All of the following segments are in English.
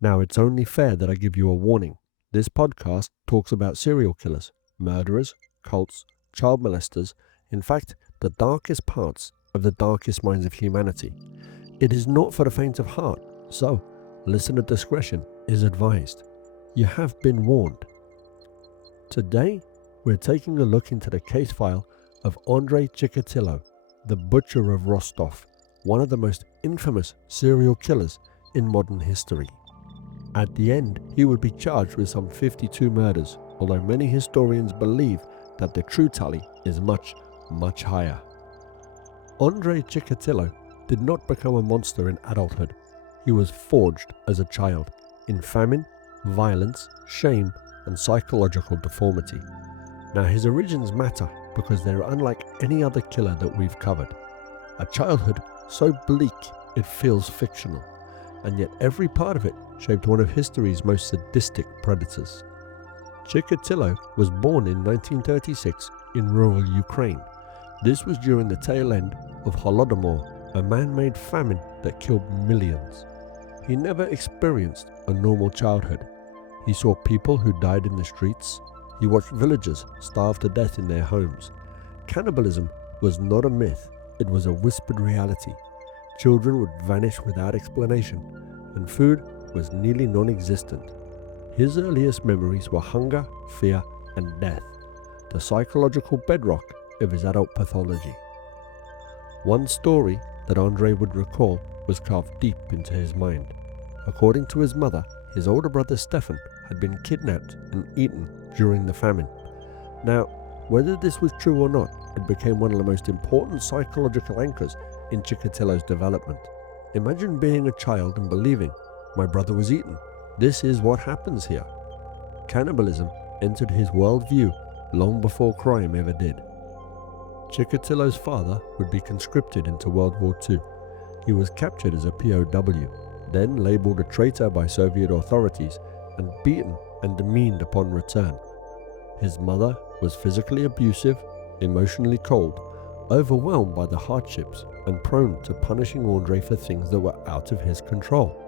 Now, it's only fair that I give you a warning. This podcast talks about serial killers, murderers, cults, child molesters, in fact, the darkest parts of the darkest minds of humanity. It is not for the faint of heart, so listener discretion is advised. You have been warned. Today, we're taking a look into the case file of Andrei Chikatilo, the Butcher of Rostov, one of the most infamous serial killers in modern history. At the end, he would be charged with some 52 murders, although many historians believe that the true tally is much, much higher. Andrei Chikatilo did not become a monster in adulthood. He was forged as a child in famine, violence, shame, and psychological deformity. Now, his origins matter because they're unlike any other killer that we've covered. A childhood so bleak it feels fictional, and yet every part of it shaped one of history's most sadistic predators. Chikatilo was born in 1936 in rural Ukraine. This was during the tail end of Holodomor, a man-made famine that killed millions. He never experienced a normal childhood. He saw people who died in the streets. He watched villagers starve to death in their homes. Cannibalism was not a myth, it was a whispered reality. Children would vanish without explanation, and food was nearly non-existent. His earliest memories were hunger, fear, and death, the psychological bedrock of his adult pathology. One story that Andrei would recall was carved deep into his mind. According to his mother, his older brother Stefan had been kidnapped and eaten during the famine. Now, whether this was true or not, it became one of the most important psychological anchors in Chikatilo's development. Imagine being a child and believing, my brother was eaten. This is what happens here. Cannibalism entered his worldview long before crime ever did. Chikatilo's father would be conscripted into World War II. He was captured as a POW, then labeled a traitor by Soviet authorities and beaten and demeaned upon return. His mother was physically abusive, emotionally cold, overwhelmed by the hardships and prone to punishing Andrei for things that were out of his control.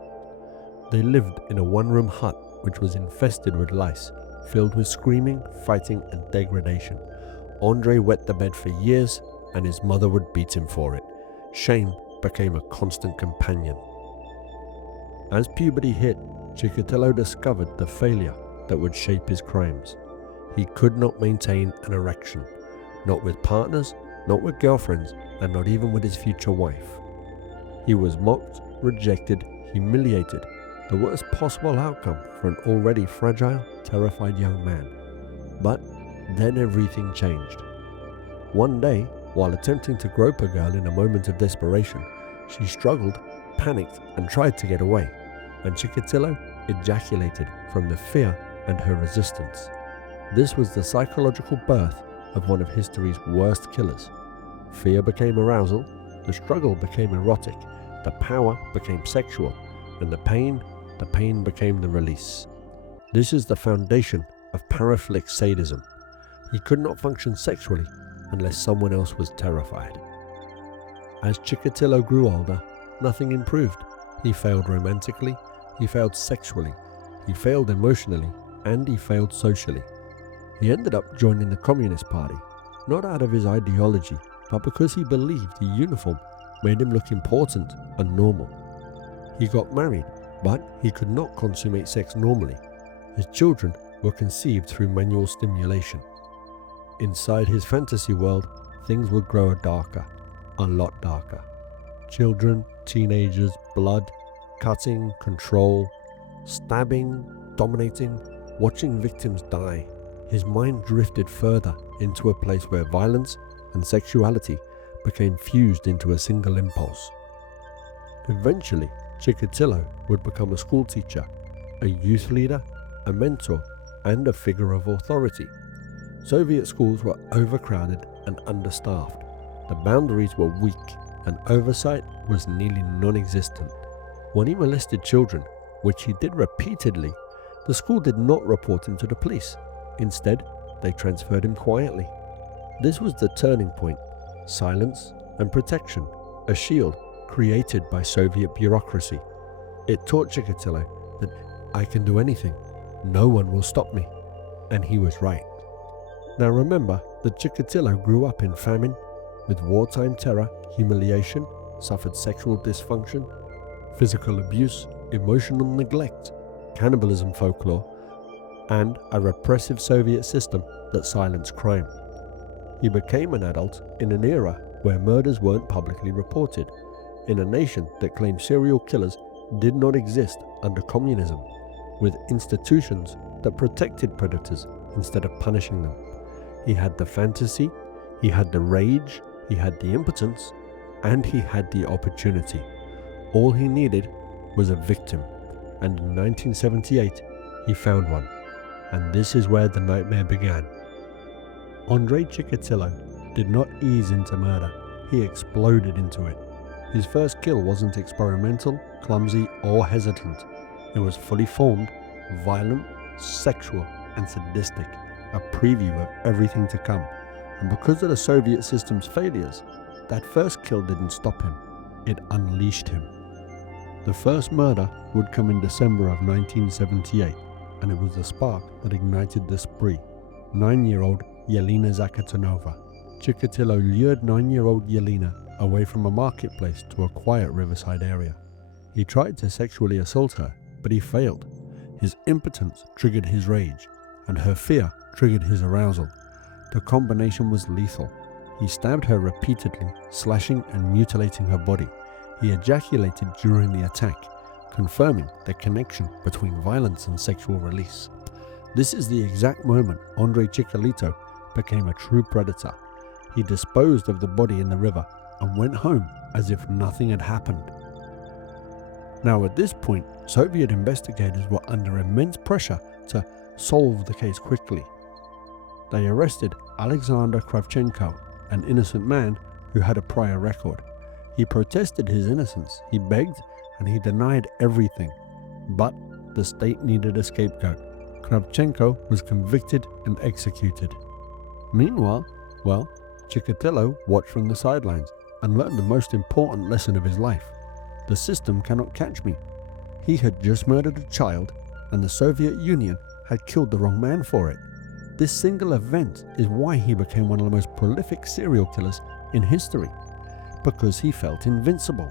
They lived in a one-room hut which was infested with lice, filled with screaming, fighting, and degradation. Andrei wet the bed for years, and his mother would beat him for it. Shame became a constant companion. As puberty hit, Chikatilo discovered the failure that would shape his crimes. He could not maintain an erection, not with partners, not with girlfriends, and not even with his future wife. He was mocked, rejected, humiliated, the worst possible outcome for an already fragile, terrified young man. But then everything changed. One day, while attempting to grope a girl in a moment of desperation, she struggled, panicked, and tried to get away, and Chikatilo ejaculated from the fear and her resistance. This was the psychological birth of one of history's worst killers. Fear became arousal, the struggle became erotic, the power became sexual, and the pain became the release. This is the foundation of paraphilic sadism. He could not function sexually unless someone else was terrified. As Chikatilo grew older, nothing improved. He failed romantically, he failed sexually, he failed emotionally, and he failed socially. He ended up joining the Communist Party, not out of his ideology, but because he believed the uniform made him look important and normal. He got married, but he could not consummate sex normally. His children were conceived through manual stimulation. Inside his fantasy world, things would grow darker, a lot darker. Children, teenagers, blood, cutting, control, stabbing, dominating, watching victims die. His mind drifted further into a place where violence and sexuality became fused into a single impulse. Eventually, Chikatilo would become a schoolteacher, a youth leader, a mentor, and a figure of authority. Soviet schools were overcrowded and understaffed. The boundaries were weak, and oversight was nearly non-existent. When he molested children, which he did repeatedly, the school did not report him to the police. Instead, they transferred him quietly. This was the turning point: silence and protection, a shield created by Soviet bureaucracy. It taught Chikatilo that I can do anything. No one will stop me. And he was right. Now remember that Chikatilo grew up in famine, with wartime terror, humiliation, suffered sexual dysfunction, physical abuse, emotional neglect, cannibalism folklore, and a repressive Soviet system that silenced crime. He became an adult in an era where murders weren't publicly reported, in a nation that claimed serial killers did not exist under communism, with institutions that protected predators instead of punishing them. He had the fantasy, he had the rage, he had the impotence, and he had the opportunity. All he needed was a victim, and in 1978 he found one. And this is where the nightmare began. Andrei Chikatilo did not ease into murder, he exploded into it. His first kill wasn't experimental, clumsy, or hesitant. It was fully formed, violent, sexual, and sadistic, a preview of everything to come. And because of the Soviet system's failures, that first kill didn't stop him, it unleashed him. The first murder would come in December of 1978, and it was the spark that ignited the spree. 9-year-old Yelena Zakatanova. Chikatilo lured 9-year-old Yelena away from a marketplace to a quiet riverside area. He tried to sexually assault her, but he failed. His impotence triggered his rage, and her fear triggered his arousal. The combination was lethal. He stabbed her repeatedly, slashing and mutilating her body. He ejaculated during the attack, confirming the connection between violence and sexual release. This is the exact moment Andrei Chikatilo became a true predator. He disposed of the body in the river and went home as if nothing had happened. Now at this point, Soviet investigators were under immense pressure to solve the case quickly. They arrested Alexander Kravchenko, an innocent man who had a prior record. He protested his innocence, he begged, and he denied everything. But the state needed a scapegoat. Kravchenko was convicted and executed. Meanwhile, Chikatilo watched from the sidelines and learned the most important lesson of his life. The system cannot catch me. He had just murdered a child, and the Soviet Union had killed the wrong man for it. This single event is why he became one of the most prolific serial killers in history, because he felt invincible.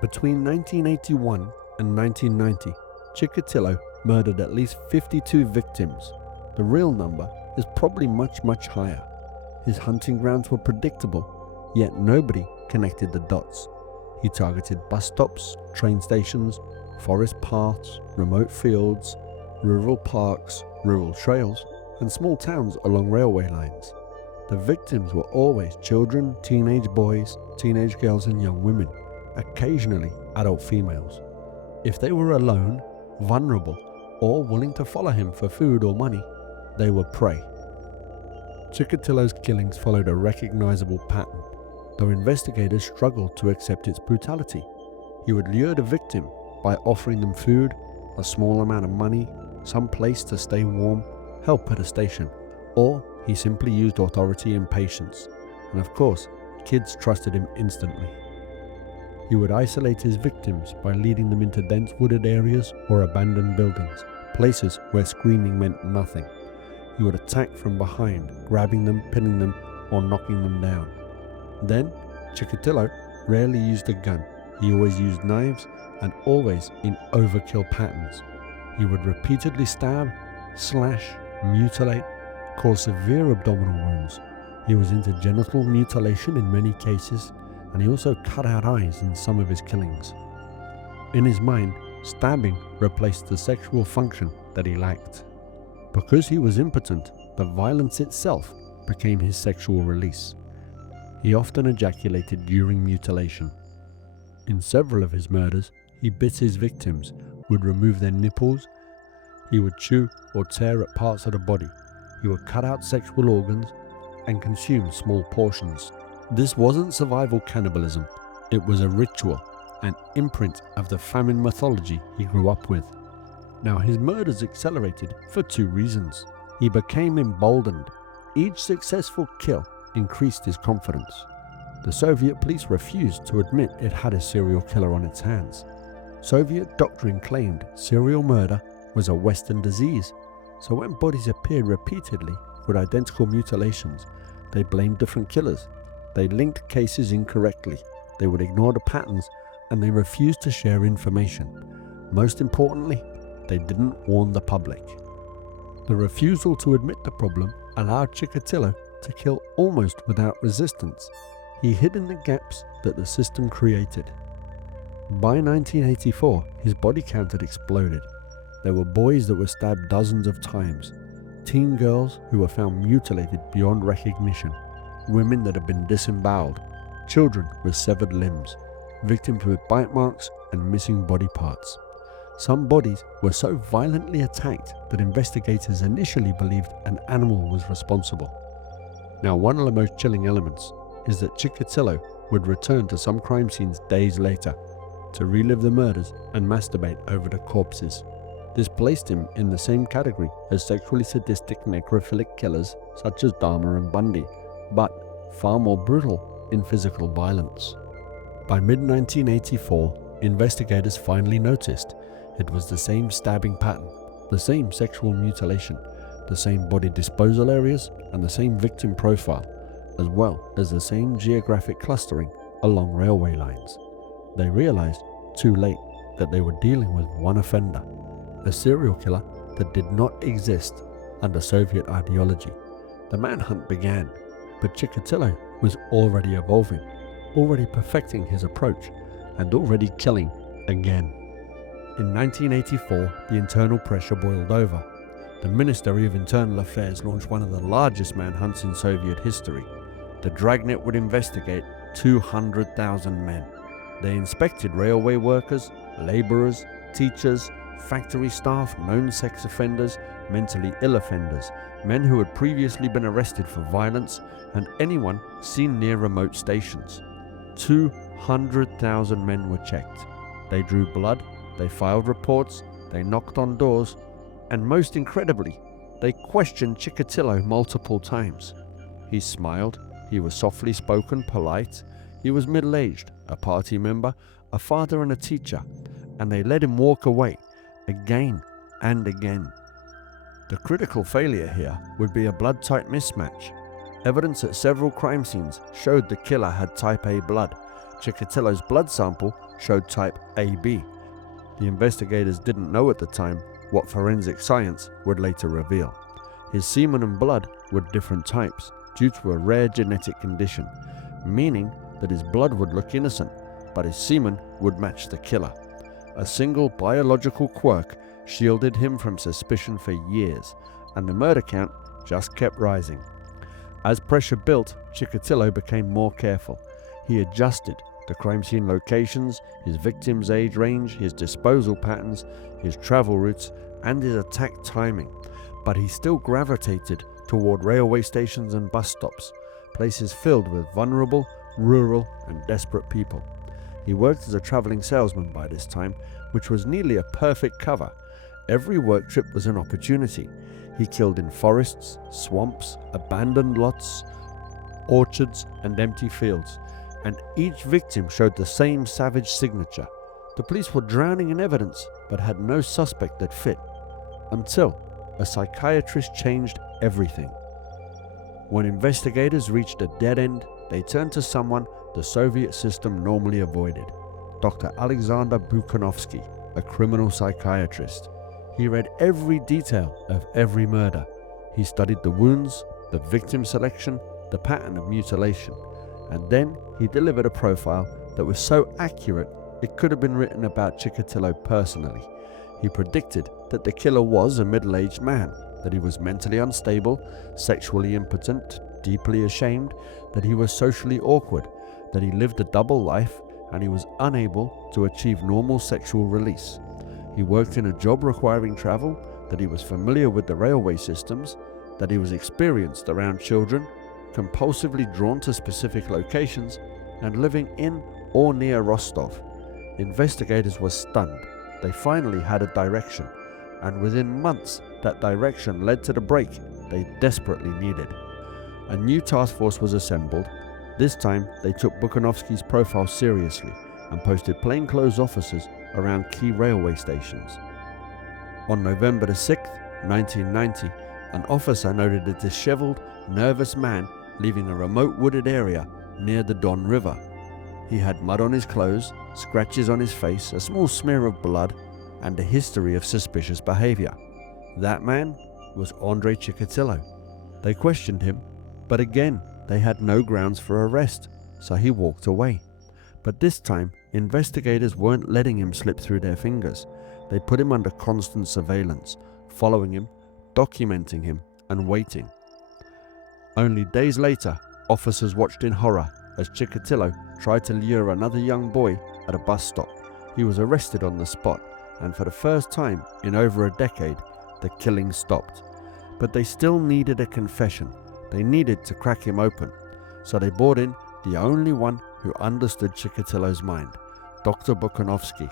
Between 1981 and 1990, Chikatilo murdered at least 52 victims. The real number is probably much higher. His hunting grounds were predictable, yet nobody connected the dots. He targeted bus stops, train stations, forest paths, remote fields, rural parks, rural trails, and small towns along railway lines. The victims were always children, teenage boys, teenage girls, and young women, occasionally adult females. If they were alone, vulnerable, or willing to follow him for food or money, they were prey. Chikatilo's killings followed a recognizable pattern, though investigators struggled to accept its brutality. He would lure the victim by offering them food, a small amount of money, some place to stay warm, help at a station, or he simply used authority and patience. And of course, kids trusted him instantly. He would isolate his victims by leading them into dense wooded areas or abandoned buildings, places where screaming meant nothing. He would attack from behind, grabbing them, pinning them, or knocking them down. Then, Chikatilo rarely used a gun. He always used knives, and always in overkill patterns. He would repeatedly stab, slash, mutilate, cause severe abdominal wounds. He was into genital mutilation in many cases, and he also cut out eyes in some of his killings. In his mind, stabbing replaced the sexual function that he lacked. Because he was impotent, the violence itself became his sexual release. He often ejaculated during mutilation. In several of his murders, he bit his victims, would remove their nipples, he would chew or tear at parts of the body, he would cut out sexual organs, and consume small portions. This wasn't survival cannibalism, it was a ritual, an imprint of the famine mythology he grew up with. Now his murders accelerated for two reasons. He became emboldened. Each successful kill increased his confidence. The Soviet police refused to admit it had a serial killer on its hands. Soviet doctrine claimed serial murder was a Western disease, so when bodies appeared repeatedly with identical mutilations, they blamed different killers. They linked cases incorrectly, they would ignore the patterns, and they refused to share information. Most importantly, they didn't warn the public. The refusal to admit the problem allowed Chikatilo to kill almost without resistance. He hid in the gaps that the system created. By 1984, his body count had exploded. There were boys that were stabbed dozens of times, teen girls who were found mutilated beyond recognition, women that had been disemboweled, children with severed limbs, victims with bite marks and missing body parts. Some bodies were so violently attacked that investigators initially believed an animal was responsible. Now, one of the most chilling elements is that Chikatilo would return to some crime scenes days later to relive the murders and masturbate over the corpses. This placed him in the same category as sexually sadistic necrophilic killers such as Dahmer and Bundy, but far more brutal in physical violence. By mid-1984, investigators finally noticed it was the same stabbing pattern, the same sexual mutilation, the same body disposal areas, and the same victim profile, as well as the same geographic clustering along railway lines. They realized, too late, that they were dealing with one offender, a serial killer that did not exist under Soviet ideology. The manhunt began, but Chikatilo was already evolving, already perfecting his approach, and already killing again. In 1984, the internal pressure boiled over. The Ministry of Internal Affairs launched one of the largest manhunts in Soviet history. The dragnet would investigate 200,000 men. They inspected railway workers, laborers, teachers, factory staff, known sex offenders, mentally ill offenders, men who had previously been arrested for violence, and anyone seen near remote stations. 200,000 men were checked. They drew blood, they filed reports, they knocked on doors, and most incredibly, they questioned Chikatilo multiple times. He smiled, he was softly spoken, polite, he was middle-aged, a party member, a father and a teacher, and they let him walk away, again and again. The critical failure here would be a blood-type mismatch. Evidence at several crime scenes showed the killer had type A blood. Chikatilo's blood sample showed type AB. The investigators didn't know at the time what forensic science would later reveal. His semen and blood were different types due to a rare genetic condition, meaning that his blood would look innocent, but his semen would match the killer. A single biological quirk shielded him from suspicion for years, and the murder count just kept rising. As pressure built, Chikatilo became more careful. He adjusted the crime scene locations, his victims' age range, his disposal patterns, his travel routes, and his attack timing. But he still gravitated toward railway stations and bus stops, places filled with vulnerable, rural, and desperate people. He worked as a traveling salesman by this time, which was nearly a perfect cover. Every work trip was an opportunity. He killed in forests, swamps, abandoned lots, orchards, and empty fields, and each victim showed the same savage signature. The police were drowning in evidence, but had no suspect that fit, until a psychiatrist changed everything. When investigators reached a dead end, they turned to someone the Soviet system normally avoided, Dr. Alexander Bukhanovsky, a criminal psychiatrist. He read every detail of every murder. He studied the wounds, the victim selection, the pattern of mutilation, and then he delivered a profile that was so accurate it could have been written about Chikatilo personally. He predicted that the killer was a middle-aged man, that he was mentally unstable, sexually impotent, deeply ashamed, that he was socially awkward, that he lived a double life, and he was unable to achieve normal sexual release. He worked in a job requiring travel, that he was familiar with the railway systems, that he was experienced around children, compulsively drawn to specific locations, and living in or near Rostov. Investigators were stunned. They finally had a direction, and within months that direction led to the break they desperately needed. A new task force was assembled. This time they took Bukhanovsky's profile seriously and posted plainclothes officers around key railway stations. On November the 6th, 1990, an officer noted a disheveled, nervous man leaving a remote wooded area near the Don River. He had mud on his clothes, scratches on his face, a small smear of blood, and a history of suspicious behavior. That man was Andrei Chikatilo. They questioned him, but again they had no grounds for arrest, so he walked away. But this time, investigators weren't letting him slip through their fingers. They put him under constant surveillance, following him, documenting him, and waiting. Only days later, officers watched in horror as Chikatilo tried to lure another young boy at a bus stop. He was arrested on the spot, and for the first time in over a decade, the killing stopped. But they still needed a confession. They needed to crack him open. So they brought in the only one who understood Chikatilo's mind, Dr. Buchanovsky.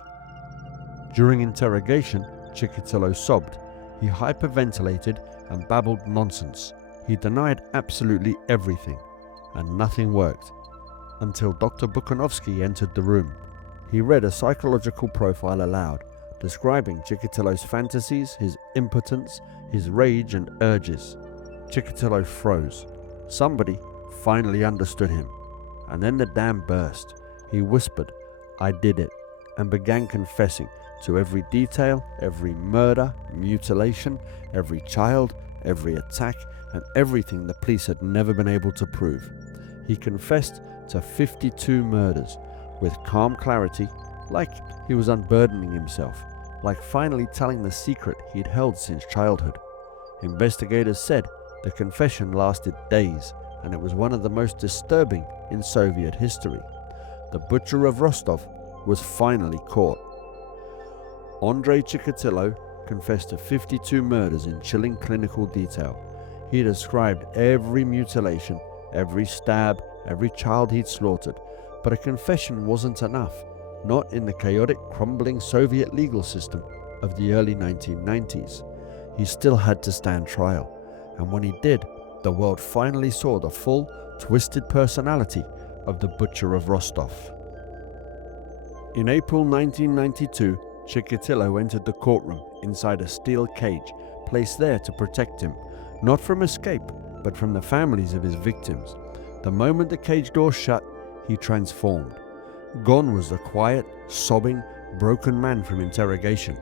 During interrogation, Chikatilo sobbed. He hyperventilated and babbled nonsense. He denied absolutely everything, and nothing worked. Until Dr. Buchanovsky entered the room. He read a psychological profile aloud, describing Chikatilo's fantasies, his impotence, his rage and urges. Chikatilo froze. Somebody finally understood him. And then the dam burst. He whispered, "I did it," and began confessing to every detail, every murder, mutilation, every child, every attack, and everything the police had never been able to prove. He confessed to 52 murders, with calm clarity, like he was unburdening himself, like finally telling the secret he'd held since childhood. Investigators said the confession lasted days, and it was one of the most disturbing in Soviet history. The Butcher of Rostov was finally caught. Andrei Chikatilo confessed to 52 murders in chilling clinical detail. He described every mutilation, every stab, every child he'd slaughtered. But a confession wasn't enough, not in the chaotic, crumbling Soviet legal system of the early 1990s. He still had to stand trial, and when he did, the world finally saw the full, twisted personality of the Butcher of Rostov. In April 1992, Chikatilo entered the courtroom inside a steel cage, placed there to protect him, not from escape, but from the families of his victims. The moment the cage door shut, he transformed. Gone was the quiet, sobbing, broken man from interrogation.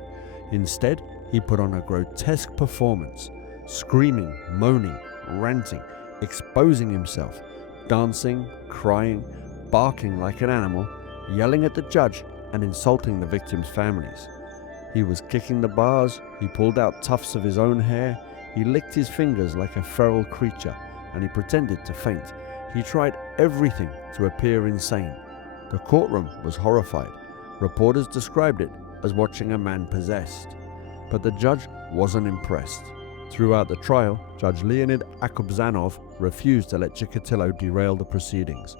Instead, he put on a grotesque performance, screaming, moaning, ranting, exposing himself, dancing, crying, barking like an animal, yelling at the judge and insulting the victims' families. He was kicking the bars, he pulled out tufts of his own hair, he licked his fingers like a feral creature, and he pretended to faint. He tried everything to appear insane. The courtroom was horrified. Reporters described it as watching a man possessed. But the judge wasn't impressed. Throughout the trial, Judge Leonid Akobzanov refused to let Chikatilo derail the proceedings.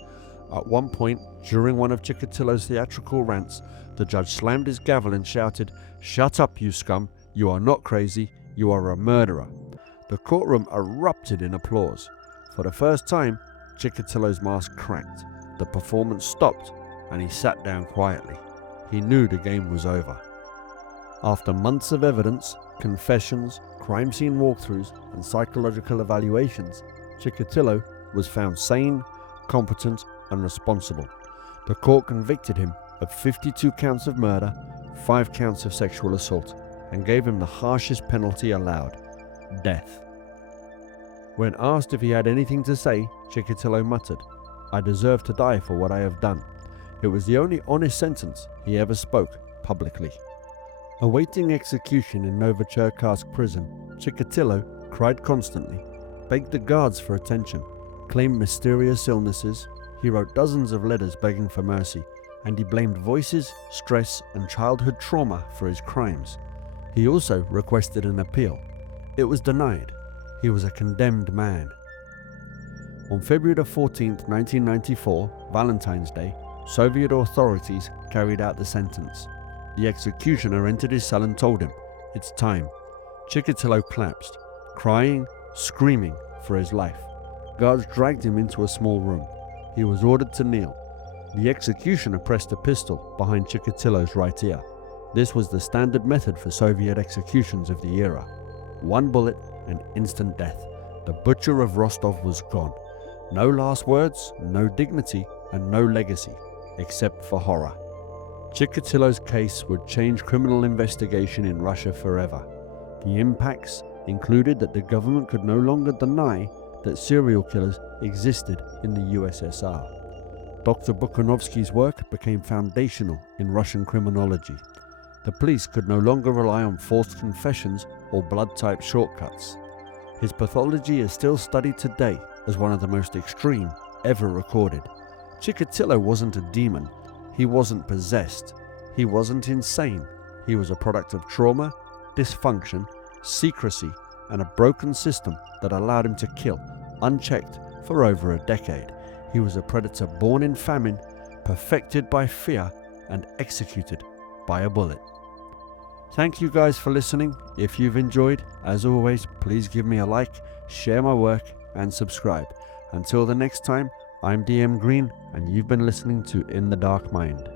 At one point, during one of Chikatilo's theatrical rants, the judge slammed his gavel and shouted, "Shut up, you scum! You are not crazy, you are a murderer." The courtroom erupted in applause. For the first time, Chikatilo's mask cracked. The performance stopped, and he sat down quietly. He knew the game was over. After months of evidence, confessions, crime scene walkthroughs, and psychological evaluations, Chikatilo was found sane, competent, and responsible. The court convicted him of 52 counts of murder, 5 counts of sexual assault, and gave him the harshest penalty allowed: death. When asked if he had anything to say, Chikatilo muttered, "I deserve to die for what I have done." It was the only honest sentence he ever spoke publicly. Awaiting execution in Novocherkassk prison, Chikatilo cried constantly, begged the guards for attention, claimed mysterious illnesses. He wrote dozens of letters begging for mercy, and he blamed voices, stress, and childhood trauma for his crimes. He also requested an appeal. It was denied. He was a condemned man. On February 14, 1994, Valentine's Day, Soviet authorities carried out the sentence. The executioner entered his cell and told him, "It's time." Chikatilo collapsed, crying, screaming for his life. Guards dragged him into a small room. He was ordered to kneel. The executioner pressed a pistol behind Chikatilo's right ear. This was the standard method for Soviet executions of the era. One bullet and instant death. The Butcher of Rostov was gone. No last words, no dignity, and no legacy, except for horror. Chikatilo's case would change criminal investigation in Russia forever. The impacts included that the government could no longer deny that serial killers existed in the USSR. Dr. Bukhanovsky's work became foundational in Russian criminology. The police could no longer rely on forced confessions or blood-type shortcuts. His pathology is still studied today as one of the most extreme ever recorded. Chikatilo wasn't a demon. He wasn't possessed. He wasn't insane. He was a product of trauma, dysfunction, secrecy, and a broken system that allowed him to kill, unchecked, for over a decade. He was a predator born in famine, perfected by fear, and executed by a bullet. Thank you guys for listening. If you've enjoyed, as always, please give me a like, share my work, and subscribe. Until the next time, I'm DM Green, and you've been listening to In the Dark Mind.